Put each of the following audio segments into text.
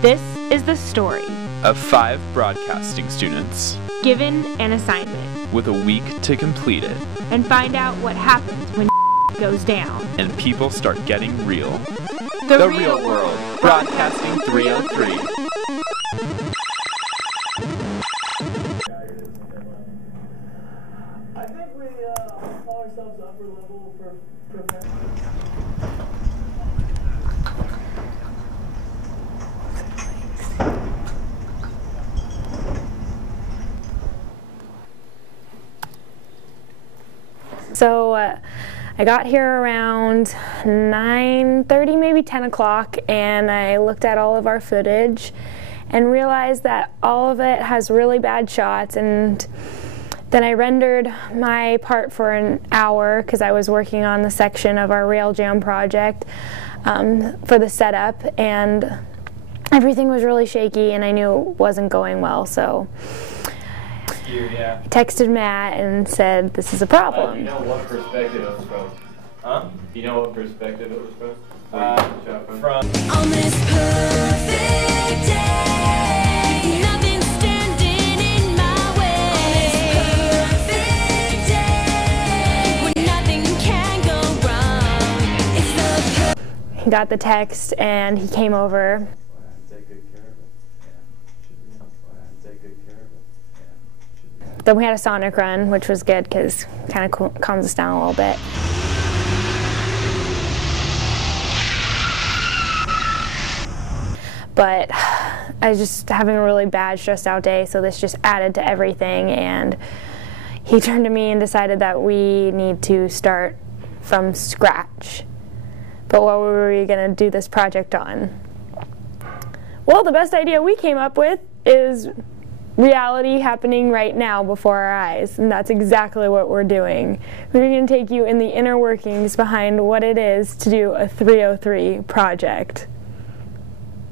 This is the story of 5 broadcasting students given an assignment with a week to complete it, and find out what happens when goes down and people start getting real. The Real World, Broadcasting 303. I think we call ourselves upper level for So I got here around 9:30, maybe 10 o'clock, and I looked at all of our footage and realized that all of it has really bad shots. And then I rendered my part for an hour because I was working on the section of our Rail Jam project for the setup, and everything was really shaky and I knew it wasn't going well. So I texted Matt and said, this is a problem. Do you know what perspective it was from? Huh? Do you know what perspective it was from? From on this perfect day, nothing's standing in my way. On this perfect day, when nothing can go wrong, it's the He got the text and he came over. Then we had a sonic run, which was good because it kind of calms us down a little bit. But I was just having a really bad, stressed out day, so this just added to everything. And he turned to me and decided that we need to start from scratch. But what were we going to do this project on? Well, the best idea we came up with is reality happening right now before our eyes, and that's exactly what we're doing. We're going to take you in the inner workings behind what it is to do a 303 project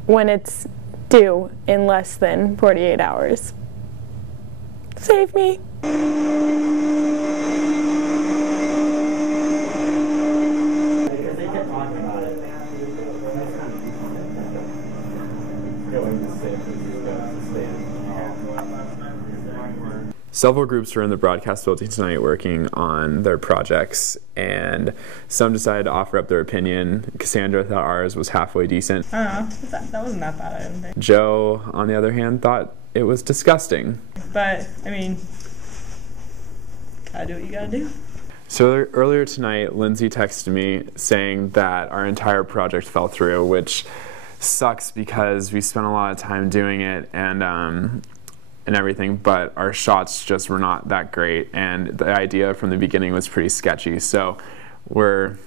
when it's due in less than 48 hours. Save me. Several groups were in the broadcast building tonight working on their projects, and some decided to offer up their opinion. Cassandra thought ours was halfway decent. I don't know, that wasn't that bad, I didn't think. Joe, on the other hand, thought it was disgusting. But, I mean, gotta do what you gotta do. So earlier tonight, Lindsay texted me saying that our entire project fell through, which sucks because we spent a lot of time doing it and everything, but our shots just were not that great, and the idea from the beginning was pretty sketchy. So we're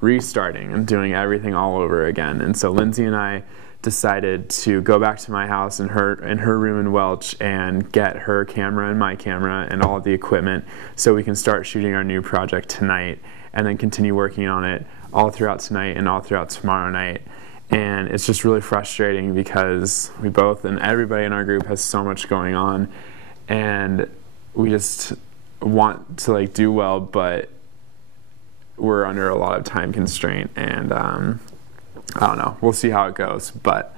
restarting and doing everything all over again. And so Lindsay and I decided to go back to my house in her room in Welch and get her camera and my camera and all of the equipment so we can start shooting our new project tonight and then continue working on it all throughout tonight and all throughout tomorrow night. And it's just really frustrating because we both and everybody in our group has so much going on, and we just want to like do well, but we're under a lot of time constraint, and I don't know, we'll see how it goes, but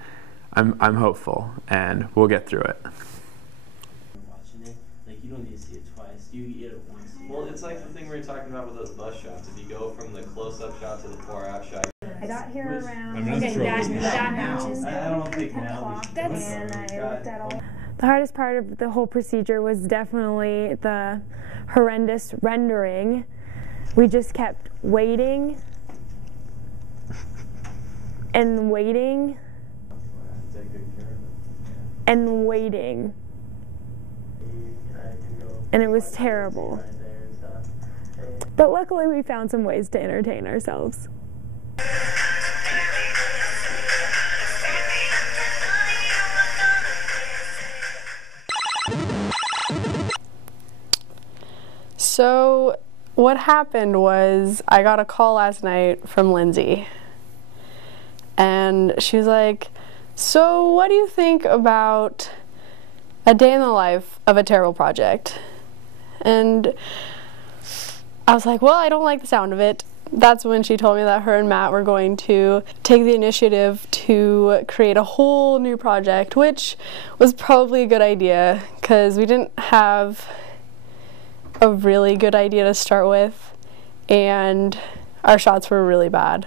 I'm hopeful and we'll get through it. Watching it, like you don't need to see it twice. You get it once. well, it's like the thing we were talking about with those bus shots. If you go from the close-up shot to the far-out shot. I got here around, I don't think now. and I looked at all. The hardest part of the whole procedure was definitely the horrendous rendering. We just kept waiting and waiting and waiting, and it was terrible. But luckily we found some ways to entertain ourselves. So what happened was I got a call last night from Lindsay, and she was like, so what do you think about a day in the life of a terrible project? And I was like, well, I don't like the sound of it, that's when she told me that her and Matt were going to take the initiative to create a whole new project, which was probably a good idea because we didn't have a really good idea to start with, and our shots were really bad.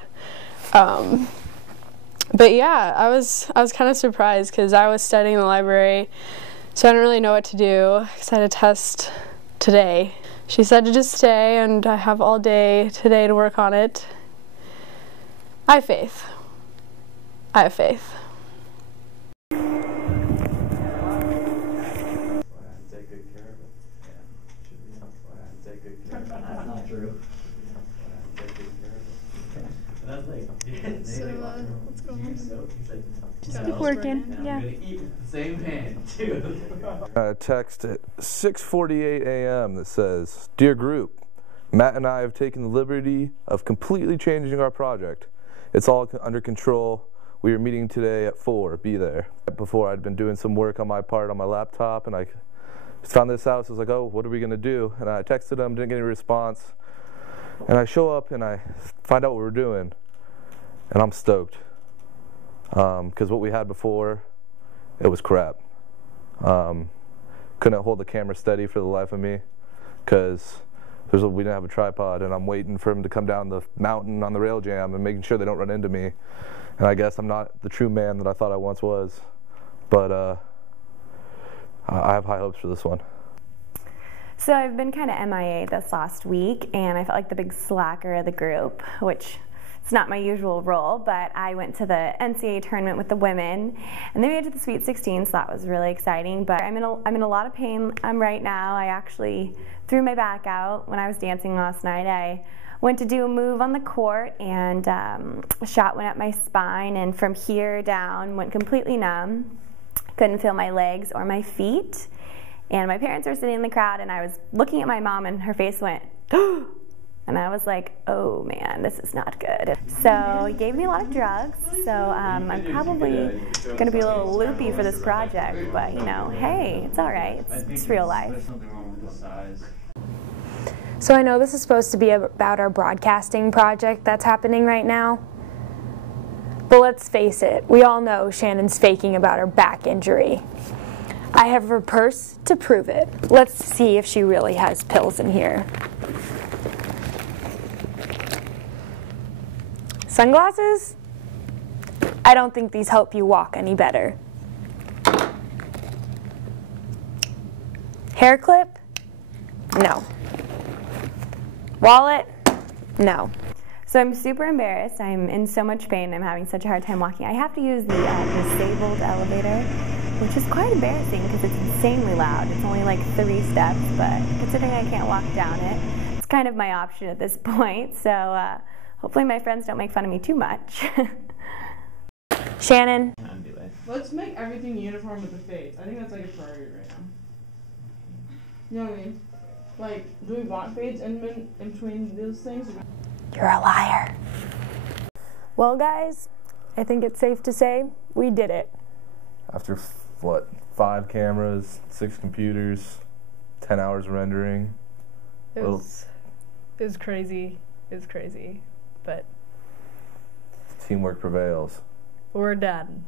But yeah, I was kind of surprised because I was studying in the library, so I didn't really know what to do because I had a test today. She said to just stay, and I have all day today to work on it. I have faith. I have faith. That's not true. That's like, What's going on? Just keep working, yeah. I'm gonna eat with the same hand, too. A text at 6:48 a.m. that says, "Dear group, Matt and I have taken the liberty of completely changing our project. It's all under control. We are meeting today at 4. Be there." Before, I'd been doing some work on my part on my laptop, and I found this out. So I was like, "Oh, what are we gonna do?" And I texted him, didn't get any response. And I show up and I find out what we're doing, and I'm stoked. Because what we had before, it was crap. Couldn't hold the camera steady for the life of me because we didn't have a tripod, and I'm waiting for him to come down the mountain on the rail jam and making sure they don't run into me. And I guess I'm not the true man that I thought I once was, but I have high hopes for this one. So I've been kind of MIA this last week, and I felt like the big slacker of the group, which it's not my usual role, but I went to the NCAA tournament with the women, and they made it to the Sweet 16, so that was really exciting. But I'm in a lot of pain right now. I actually threw my back out when I was dancing last night. I went to do a move on the court, and a shot went up my spine, and from here down went completely numb. Couldn't feel my legs or my feet. And my parents were sitting in the crowd, and I was looking at my mom, and her face went, and I was like, oh man, this is not good. So he gave me a lot of drugs, so I'm probably going to be a little loopy for this project, but you know, hey, it's all right, it's real life. So I know this is supposed to be about our broadcasting project that's happening right now, but let's face it, we all know Shannon's faking about her back injury. I have her purse to prove it. Let's see if she really has pills in here. Sunglasses? I don't think these help you walk any better. Hair clip? No. Wallet? No. So I'm super embarrassed. I'm in so much pain. I'm having such a hard time walking. I have to use the disabled elevator, which is quite embarrassing because it's insanely loud. It's only like 3 steps, but considering I can't walk down it, it's kind of my option at this point. So hopefully my friends don't make fun of me too much. Shannon? Let's make everything uniform with the fades. I think that's like a priority right now. You know what I mean? Like, do we want fades in between those things? You're a liar. Well, guys, I think it's safe to say we did it. After, what, 5 cameras, 6 computers, 10 hours of rendering. It was crazy. It was crazy. But teamwork prevails. we're done.